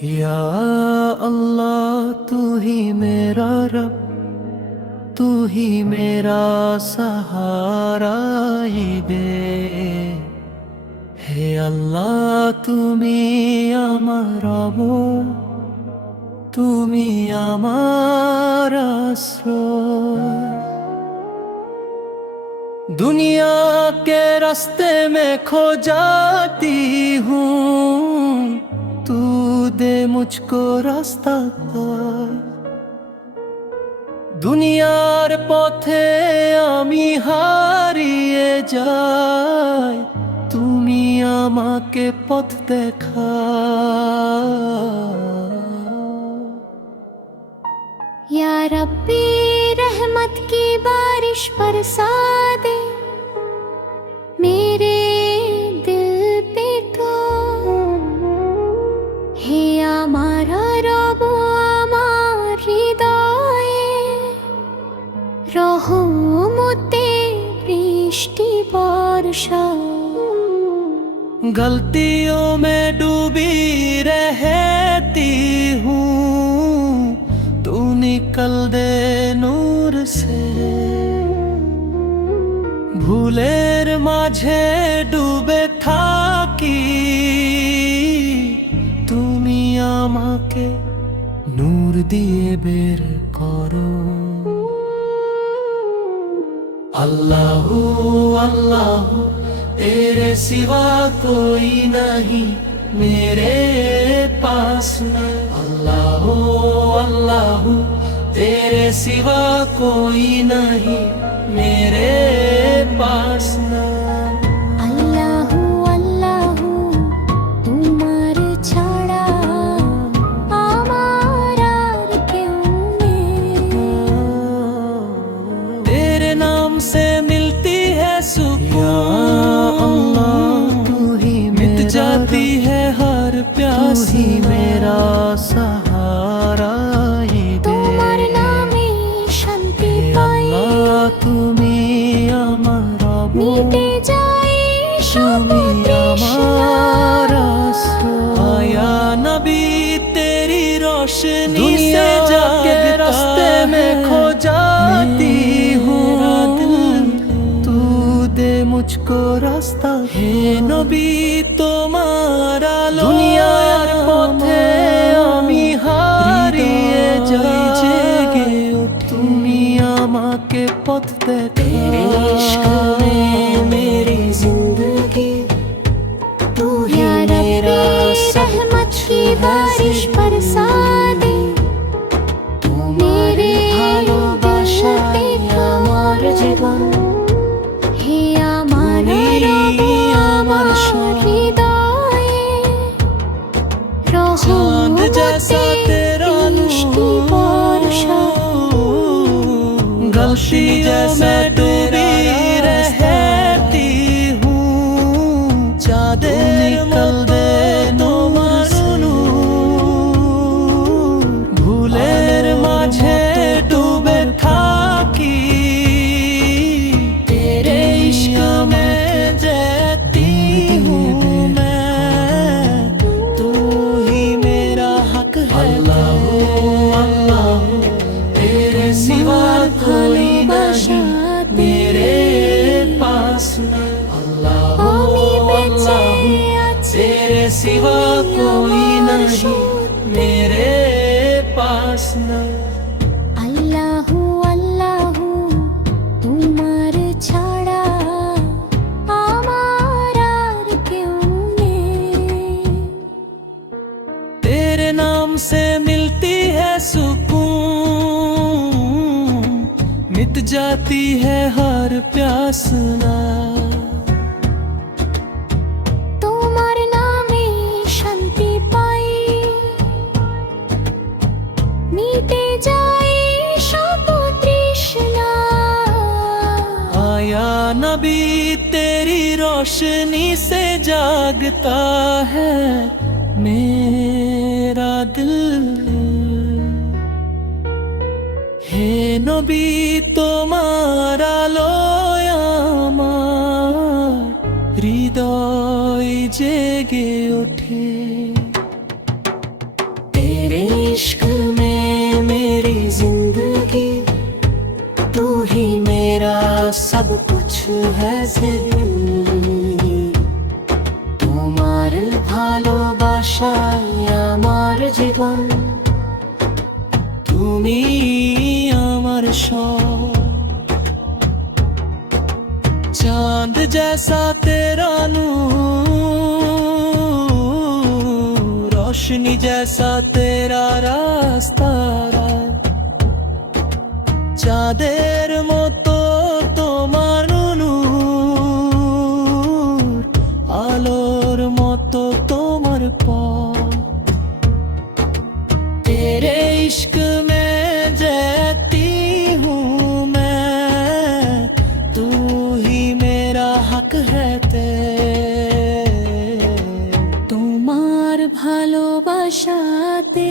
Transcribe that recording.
या अल्लाह तू ही मेरा रब, तू ही मेरा सहारा बे। हे अल्लाह তুমি আমার রব, তুমি আমার आश्रय। दुनिया के रास्ते में खो जाती हूँ, तू दे मुझको रास्ता पार। দুনিয়ার পথে আমি হারিয়ে যাই, তুমি আমাকে পথ দেখাও। या रब्बी रहमत की बारिश बरसा दे मेरे दिल पे तो। हे आमारा रब आमार हृदये रहमते बृष्टि बर्षा। गलतियों में डूबी रहती हूँ, तू निकल दे नूर से। ভুলের মাঝে ডুবে থাকি, তুমি আমাকে নূর দিয়ে বের করো। अल्लाहू अल्लाहू तेरे सिवा कोई नहीं मेरे पास में। अल्लाहू अल्लाहू तेरे सिवा कोई नहीं मेरे पास में। अल्लाहू अल्लाहू तुम्हार छाड़ा आमार आर केउ नेই। तेरे नाम से मिलती है सुकून, तू ही मिट जाती है हर प्यास। तू ही मेरा सहारा তোমার নামে শান্তি পাই, আল্লাহ তুমি আমার রব, মিটে যায় সব তুমি তৃষ্ণা। আমার आश्रय। आया नबी तेरी रोशनी से जाके रास्ते में खो जाती हूँ, तू दे मुझको रास्ता। हे नबी তোমার আলো দুনিয়ার পথে আমি হারিয়ে যাই, জেগে উঠি তুমি আমাকে পথ तेरे इश्क में मेरी जिंदगी, तू ही मेरा रहमत की बारिश बरसा दे मेरे ভালোবাসা আমার জীবন। হে আমার রব আমার হৃদয়ে चांद जैसा तेरा বৃষ্টি বর্ষা। गलतियों में डूबी रहती हूँ, चाँदेर निकल दे তোমার নূর। ভুলের মাঝে ডুবে থাকি, तेरे इश्क में रहती हूँ मैं। तू ही मेरा हक है। अल्लाहू अल्लाहू तेरे सिवा कोई नहीं मेरे पास में। अल्लाहू আমি বেঁচে अल्लाहू আছি तेरे सिवा कोई नहीं मेरे पास में। আল্লাহু আল্লাহু তোমার ছাড়া আমার আর কেউ নেই। तेरे नाम से मिलती है सुकून, मिट जाती है हर प्यास ना। তোমার নামে শান্তি পাই, মিটে যায় সব তৃষ্ণা। आया नबी तेरी रोशनी से जागता है मेरा दिल। হে নবী তোমার আলোয় আমার হৃদয় জেগে ওঠে। तेरे इश्क में मेरी जिंदगी तू ही मेरा सब कुछ है जिंदगी তোমার ভালোবাসায় আমার জীবন তুমি আমার সব चांद जैसा तेरा नूर रोशनी जैसा तेरा रास्ता চাঁদের মতো তোমার নূর আলোর মতো তোমার পথ तेरे इश्क में जीती हूँ मैं तू ही मेरा हक है तेरे তোমার ভালোবাসাতে